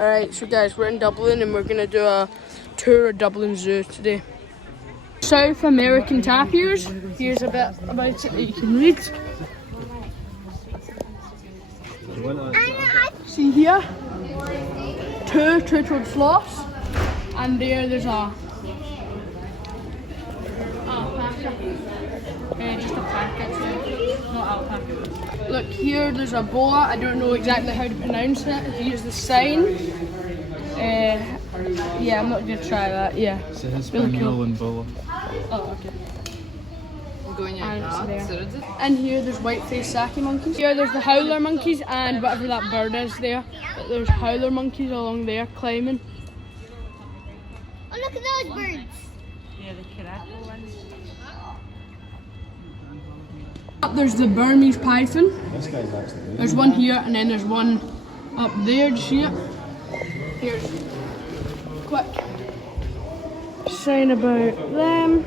Alright, so guys, we're in Dublin and we're gonna do a tour of Dublin Zoo today. South American tapirs. Here's a bit about it that you can read. See here, two two-toed sloths, and there's a alpaca. Just a pack actually, not alpaca. Look here, there's a boa. I don't know exactly how to pronounce it. Here's the sign. Yeah, I'm not gonna try that. Yeah. It's a Hispaniola and boa. Oh, okay. And here there's white-faced saki monkeys. Here there's the howler monkeys and whatever that bird is there. But there's howler monkeys along there climbing. Oh, look at those birds. Yeah, the caracal ones. Up there's the Burmese python. There's one here and then there's one up there. Do you see it? Here's a quick sign about them.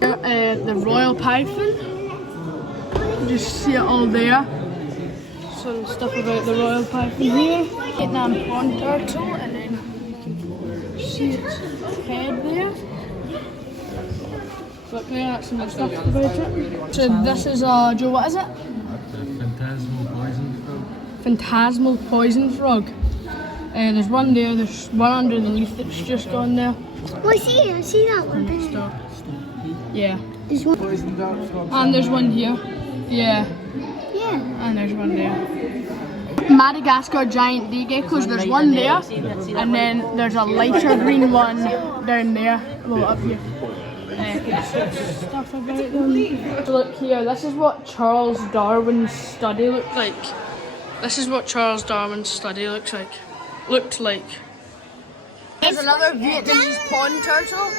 The royal python. You just see it all there. Some stuff about the royal python here. Vietnam pond turtle, and then you can see its head there. But yeah, that's some stuff about it. So this is Joe, what is it? Phantasmal poison frog. Phantasmal poison frog. There's one there, there's one under the leaf that's just gone there. Oh, I see that one. Stop. Yeah. There's one. And there's one here. Yeah. Yeah. And there's one there. Madagascar giant day geckos, there's one there. And then there's a lighter green one down there. Well, up here. Stuff about them. Look here, this is what Charles Darwin's study looked like. This is what Charles Darwin's study looks like. Looked like. There's another Vietnamese pond turtle.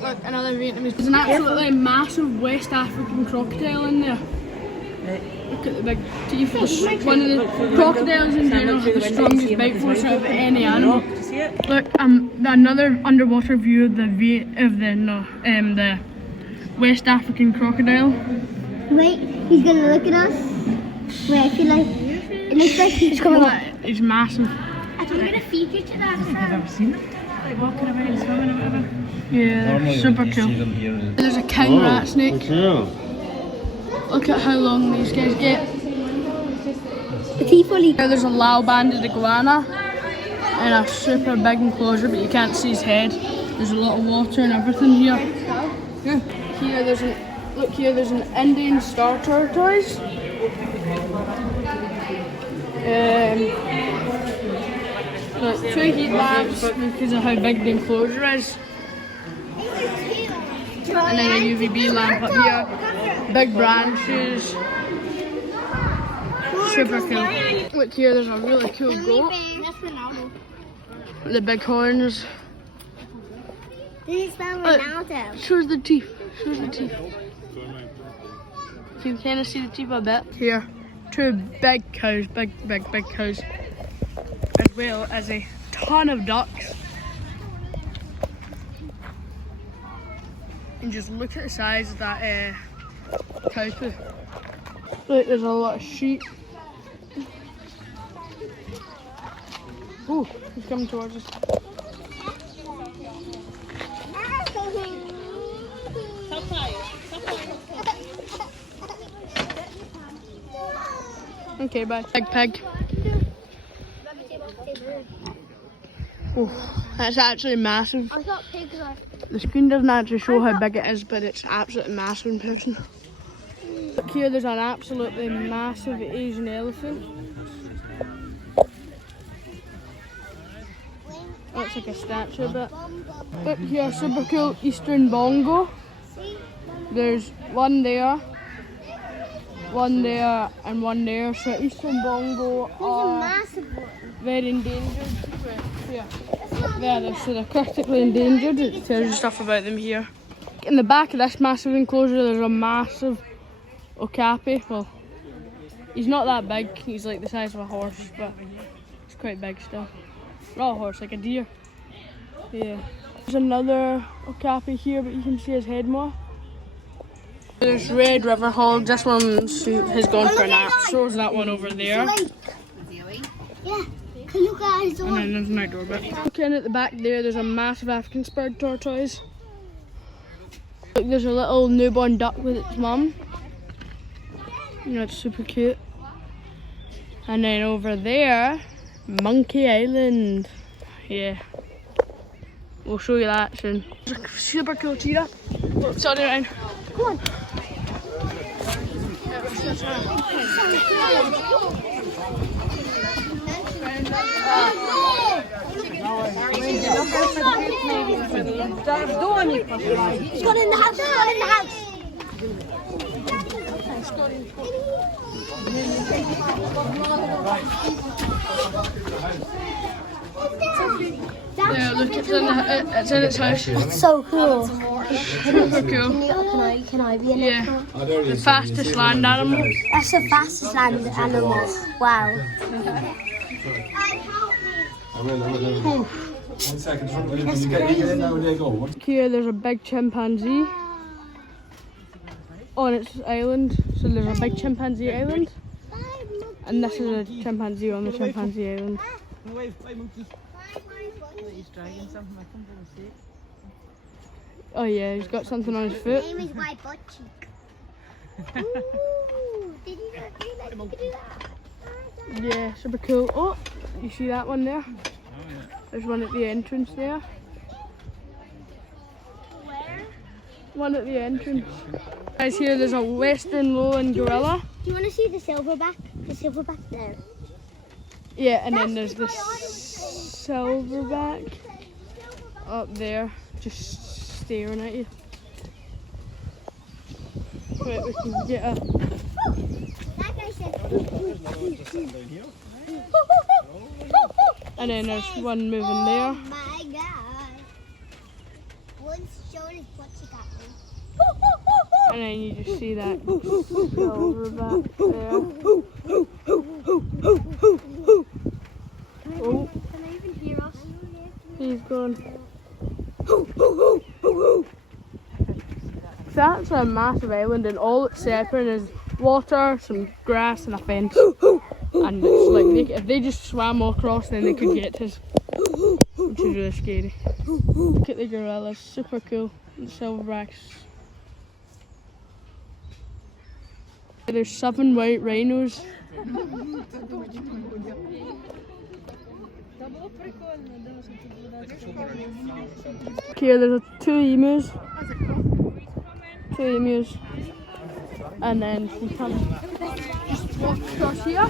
Look, another Vietnamese. There's an absolutely massive West African crocodile in there. Look at the big teeth. One of the crocodiles in general have the strongest bite force out of any animal. Look, another underwater view of the West African crocodile. Wait, he's gonna look at us. Wait, I feel like it looks like he's coming up. It's massive. I think we're gonna feed you to that. Have you ever seen them? Like walking around, swimming or whatever? Yeah, they're super cool. There's a king rat snake. Look at how long these guys get. The teeth only. Here there's a Lao-banded iguana in a super big enclosure, but you can't see his head. There's a lot of water and everything here. Here there's an Indian star tortoise. Look, two heat lamps because of how big the enclosure is. And then a UVB lamp up here. Big branches. Super cool. Look here, there's a really cool goat. The big horns. This is Ronaldo. Shows the teeth. Shows the teeth. You can kind of see the teeth a bit. Here, two big cows, big cows. As well as a ton of ducks. And just look at the size of that cow poo. Look, there's a lot of sheep. Oh, he's coming towards us. Okay, bye. Big pig. Oh, that's actually massive. I thought pigs are. The screen doesn't actually show how big it is, but it's absolutely massive in person. Look here, there's an absolutely massive Asian elephant. Looks like a statue a bit. Look here, super cool Eastern bongo. There's one there, and one there. So Eastern bongo are very endangered. Yeah. There, so they're critically endangered. It tells you stuff about them here. In the back of this massive enclosure, there's a massive okapi. Well, he's not that big. He's like the size of a horse, but it's quite big still. Not a horse, like a deer. Yeah. There's another okapi here, but you can see his head more. There's red river hogs. This one has gone for a nap. So is that one over there. Yeah. Can you guys And then there's an outdoor bit. Looking at the back there's a massive African spurred tortoise. Look, there's a little newborn duck with its mum. That's super cute. And then over there, Monkey Island. Yeah. We'll show you that soon. There's a super cool cheetah. Oh, sorry, Ryan. Come on. He's gone in the house. He's gone in the house. Yeah, look, it's in its house. It's so cool. Super cool. Can I be in it? Yeah. The fastest land animal. That's the fastest land animal. Wow. One second, can you get in now and there go? Here there's a big chimpanzee on its island. So there's a big chimpanzee island. And this is a chimpanzee on the chimpanzee island. He's dragging something. I can't see it. Oh yeah, he's got something on his foot. His name is my butt cheek. Ooh, did you not do that? You could do that. Yeah, super cool. Oh, you see that one there? There's one at the entrance there. Where? One at the entrance. Guys, here there's a western lowland gorilla. Do you want to see the silverback? The silverback there. Yeah, and then there's the silverback up there, just staring at you. Wait, we can get a... That guy said. And then there's one moving there. Oh my god. One's showing his butt cheek at me. And then you just see that silverback there. Oh, Can I even hear us? he's gone. That's a massive island and all it's separating is water, some grass and a fence. And it's like, if they just swam all across then they could get to us. Which is really scary. Look at the gorillas, super cool. The silverbacks. There's 7 white rhinos. Here there's 2 emus. 2 emus. And then we can just walk across here.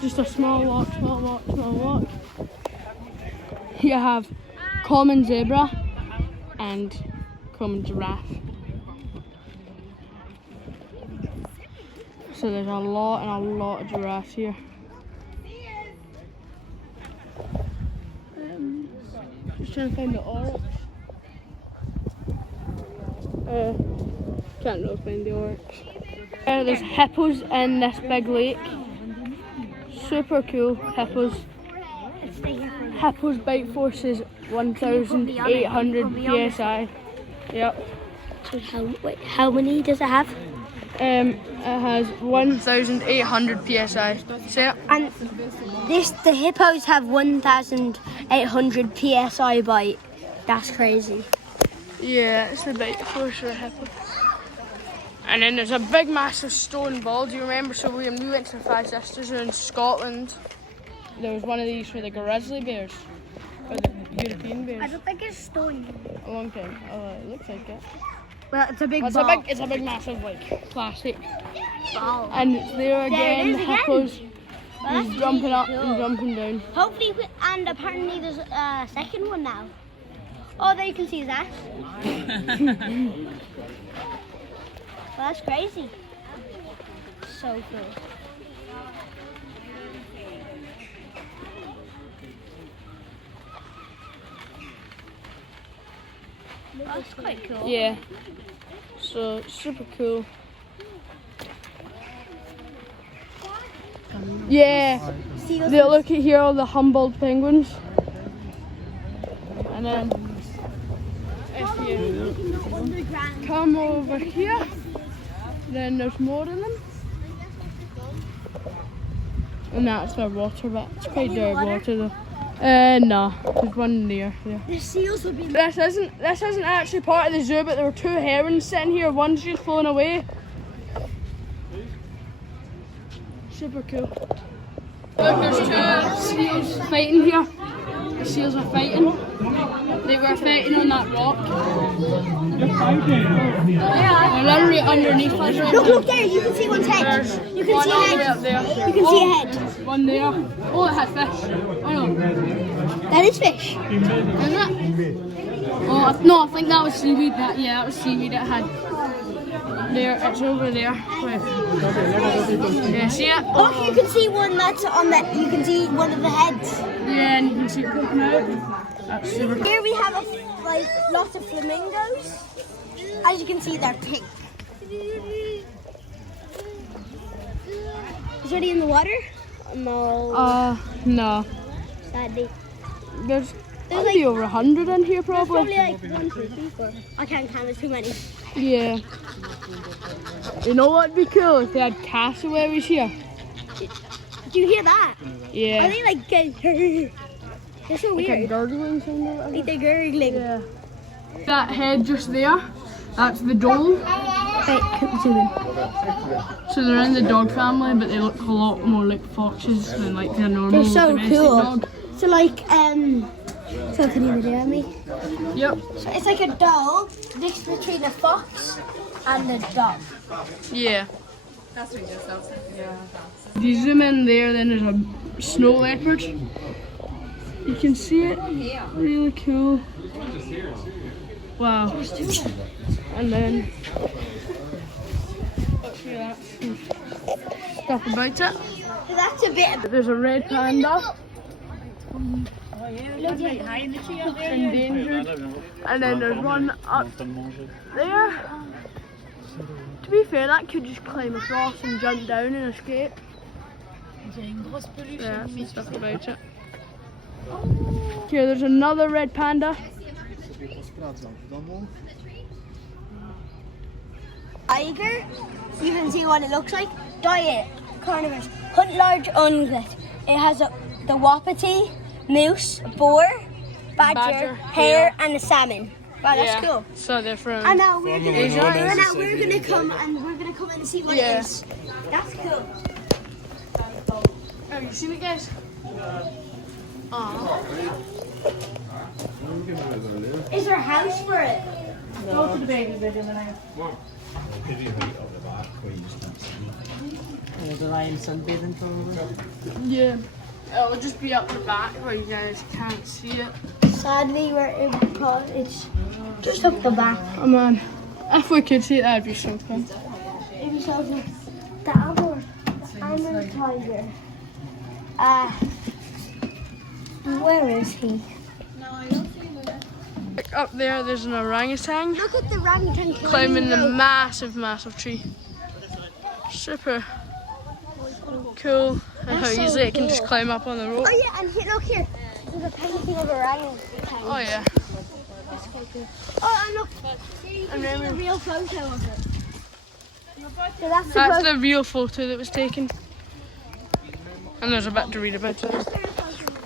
Just a small walk, small walk, small walk. You have common zebra and common giraffe. So there's a lot and a lot of giraffes here. Just trying to find the oryx. Can't really find the oryx. There's hippos in this big lake. Super cool hippos. Hippos bite force is 1,800 psi. Yep. How many does it have? It has 1,800 psi. Say it. And the hippos have 1,800 psi bite. That's crazy. Yeah, it's the bite force for a hippo. And then there's a big massive stone ball. Do you remember? So when we went to the Five Sisters in Scotland, there was one of these for the grizzly bears. Or the European bears. I don't think it's stone. A long time. Oh, it looks like it. Well, it's a big It's ball. a big massive like plastic. Ball. And it's there again, it is again. hippos. Well, He's that's jumping really up cool. and jumping down. Hopefully, and apparently there's a second one now. Oh, there you can see his ass. Well, that's crazy. So cool. That's quite cool. Yeah. So super cool. Yeah. They look at here, all the Humboldt penguins. And then if you come over here, then there's more of them. And that's their water, but it's quite dirty water though. No, there's one there. The seals will be. This isn't actually part of the zoo, but there were 2 herons sitting here. One's just flown away. Super cool. Look, there's 2 seals fighting here. The seals are fighting. They were fighting on that rock. They're literally underneath us right now. Look there, you can see one's head. You can see a head. Up there. You can see a head. One there. Oh, it had fish. Oh no. That is fish. Is it? Oh, no, I think that was seaweed. That was seaweed it had. There, it's over there. Wait. Yeah, see it? Oh, you can see one that's on that. You can see one of the heads. Yeah, and you can see it poking out. That's super cool. Here we have lots of flamingos. As you can see, they're pink. Is Ready in the water? No. No. Sadly. There's maybe over 100 in here probably. Probably like 1, 2, 3, 4. I can't count, there's too many. Yeah. You know what'd be cool if they had cassowaries here? Do you hear that? Yeah. Are they like they're so Like a weird. gurgling sound or whatever. Like they're gurgling. Yeah. That head just there, that's the dog. Wait, zoom in. So they're in the dog family, but they look a lot more like foxes than like their normal They're so domestic cool. dog. So like so can you video me? Yep. So it's like a dog mixed between a fox and a dog. Yeah. If you zoom in there, then there's a snow leopard. You can see it. Really cool. Wow. And then stuff about it. So that's a bit. There's a red panda. Look, Endangered. And then there's one up there. To be fair, that could just climb across and jump down and escape. Yeah, some stuff about it. Here, there's another red panda. Tiger. So you can see what it looks like. Diet, carnivores, hunt large ungulate. It has the wapiti, moose, boar, badger, hare, and a salmon. Wow, that's cool. So they're from And now we're gonna Asia. come and see what Yeah. it is. That's cool. Have you seen it, guys? Aww. Is there a house for it? Go to the baby video now. The lion sunbathing probably. Yeah. It'll just be up the back where you guys can't see it. Sadly, it's just up the back. Oh man. If we could see it, that'd be so fun. It was also the other tiger. Where is he? Up there's an orangutan Look at the orangutan climbing the massive, massive tree. Super cool. And how That's so easily it can just cool. climb up on the rope. Oh yeah, and look here. There's a tiny thing of orangutan. Oh yeah. That's quite cool. Oh, and look. There you can see a real photo of it. So That's the real photo that was taken. And there's a bit to read about it.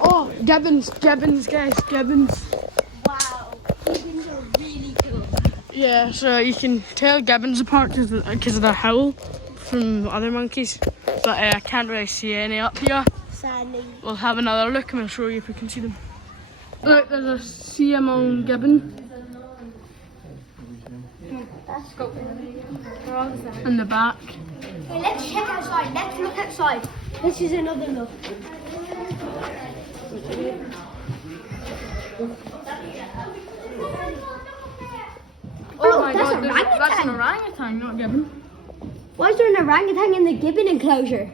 Oh, gibbons, guys, gibbons. Wow. These things are really cool. Yeah, so you can tell gibbons apart because of their howl from other monkeys. But I can't really see any up here. Sadly. We'll have another look and we'll show you if we can see them. Look, there's a sea among gibbon. That's cool. In the back. Okay, let's check outside. Let's look outside. This is another look. Oh my that's god, an that's an orangutan. orangutan, not gibbon. Why is there an orangutan in the gibbon enclosure?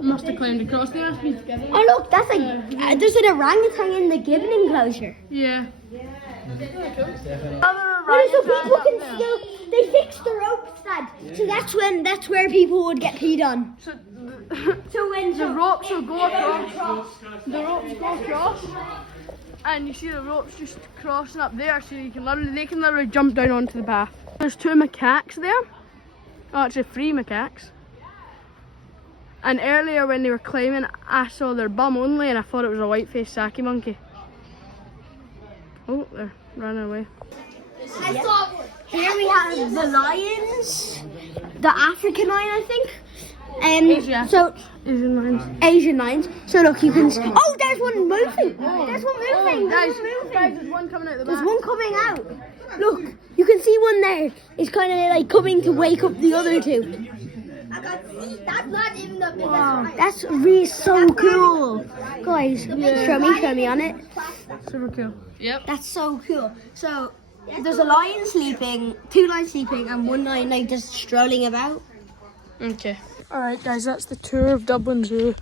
Must have climbed across there. Must be together. Oh look, that's like there's an orangutan in the gibbon enclosure. Yeah. Well, so people can still they fix the ropes, Dad. So that's where people would get peed on. So So when the ropes will go across. The ropes go across. And you see the ropes just crossing up there, so they can literally jump down onto the path. There's 2 macaques there. Oh, actually 3 macaques. And earlier when they were climbing, I saw their bum only and I thought it was a white-faced Saki monkey. Oh, they're running away. Here we have the lions, the African lion, I think. Asia. So Asian lions. Asian lions. So look, you can. Oh, there's one moving. There's one moving. Guys, There's there's one coming out the There's back. one coming out. Look, you can see one there. It's kind of like coming to wake up the other two. That's not even the biggest one. That's really so cool. Guys, show me on it. Super cool. Yep. That's so cool. So there's a lion sleeping, 2 lions sleeping, and 1 lion like just strolling about. Okay. Alright guys, that's the tour of Dublin Zoo.